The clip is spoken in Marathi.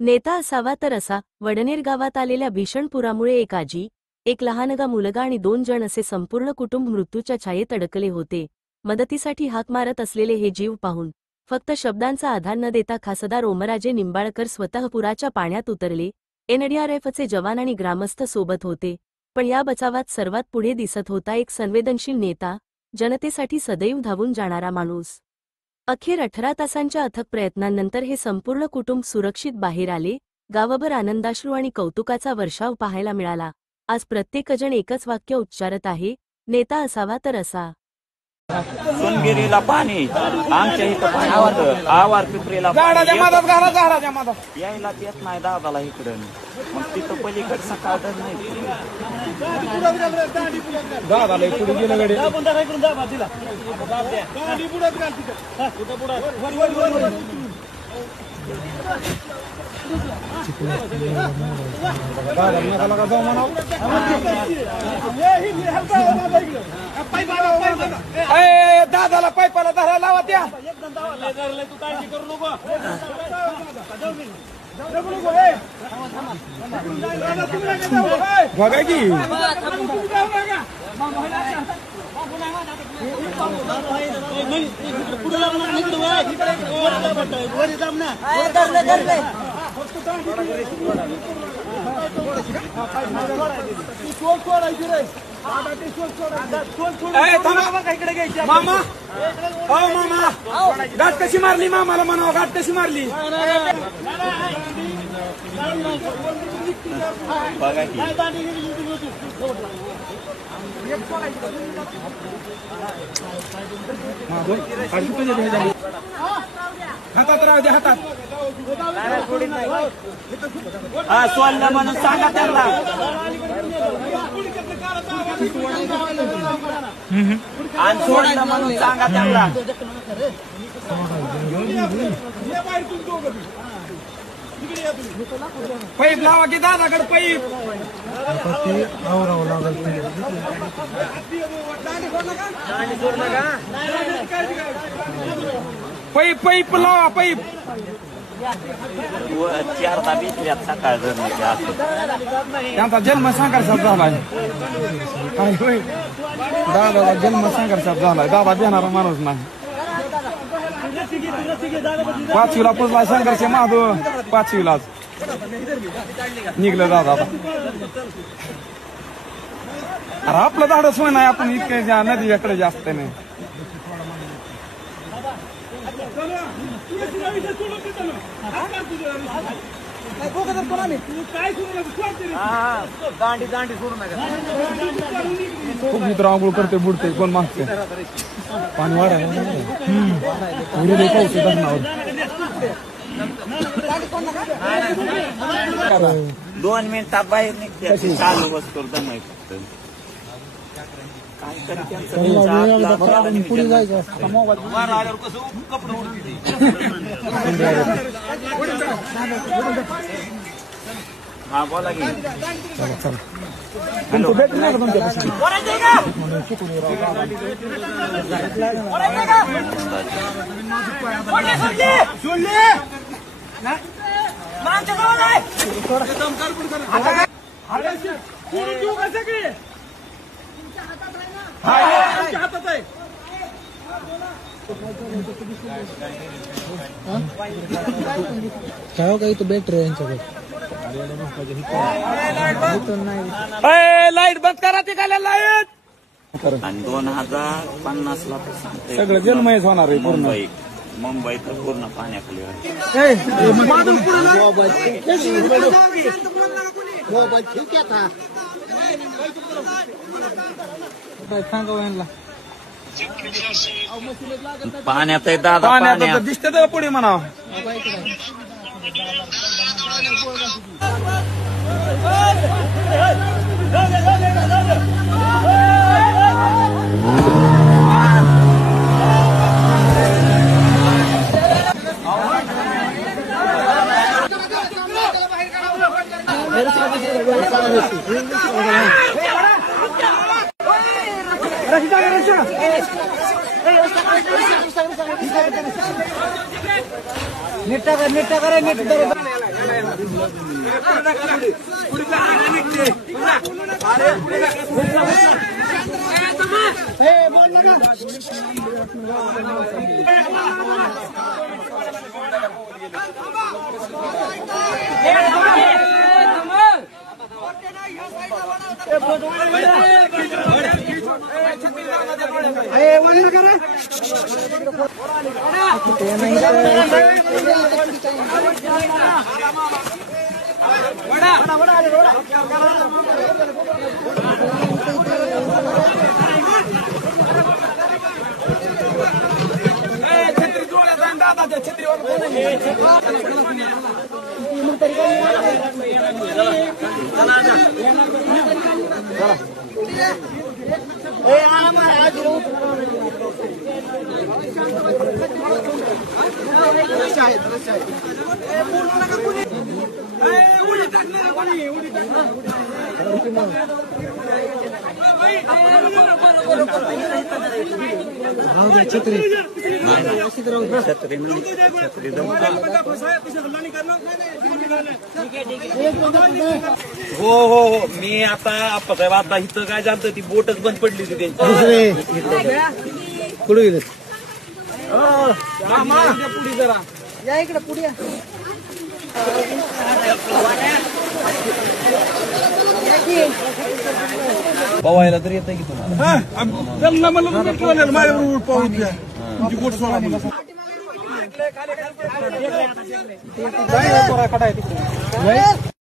नेता असावा तर असा. वडनेर गावात आलेल्या भीषण पुरामुळे एक आजी, एक लहानगा मुलगा आणि 2 जण असे संपूर्ण कुटुंब मृत्यूच्या छायेत अडकले होते. मदतीसाठी हाक मारत असलेले हे जीव पाहून फक्त शब्दांचा आधार न देता खासदार ओमराजे निंबाळकर स्वतः पुराच्या पाण्यात उतरले. एनडीआरएफचे जवान आणि ग्रामस्थ सोबत होते, पण या बचावात सर्वात पुढे दिसत होता एक संवेदनशील नेता, जनतेसाठी सदैव धावून जाणारा माणूस. अखेर 18 तासांच्या अथक प्रयत्नांनंतर हे संपूर्ण कुटुंब सुरक्षित बाहेर आले. गावभर आनंदाश्रू आणि कौतुकाचा वर्षाव पाहायला मिळाला. आज प्रत्येकजण एकच वाक्य उच्चारत आहे, नेता असावा तर असा. सोनगिरीला पाणी, आमच्या इथं पाणी होतं. आवार पिपरीला यायला येत नाही दादाला इकडं. मग तिथं पलीकडे सकाळ नाही दादाला पुढे गेलं गडे. दादाला पाईपाला धरा लावा त्या. बघा की मामा, हो मामा, गाठ कशी मारली मामाला म्हणावं, गाठ कशी मारली. हातात राहू दे, हातात सोडलं म्हणून सांगा त्यांना. आणि सोडलं म्हणून सांगा त्यांना. पाईप लावा की दादाकडे पाईप. पाईप पाईप लावा पाईप. त्यांचा जन्म संघर्षात झालाय. काय होय, दादाचा जन्म संघर्षात झालाय. दादा देणारा माणूस नाही. 5वीला पुजला संघर्ष महादो. 5वीलाच निघलं दादा. अरे आपलं धाडस होय नाही. आपण इतके नदीकडे जास्त नाही. खूप मित्र आंघोळ करते बुडते कोण मागते. पाणी वाढायला पाऊस धरणावर. 2 मिनिटात बाहेर निघते. चालू बसतो नाही फक्त. पुढे जायचं हा बोला की. काय काही तो बेटर आहे यांच्याकडे. लाईट बंद करा ते काय लाईट. आणि 2050 ला सगळं जन्मयच होणार आहे. मुंबई तर पूर्ण पाण्याखाली आहे. पाण्यात दादा पाण्यात दिसते तर पुढे म्हणा. नीट करा नीट. हो हो हो मी आता आप्पासाहेब आता इथं काय झालं ती बोटच बंद पडली होती त्यांची कुठे गेले पुढे जरा या इकडे पुढे पवायला तर येत की तुम्हाला माझ्याबरोबर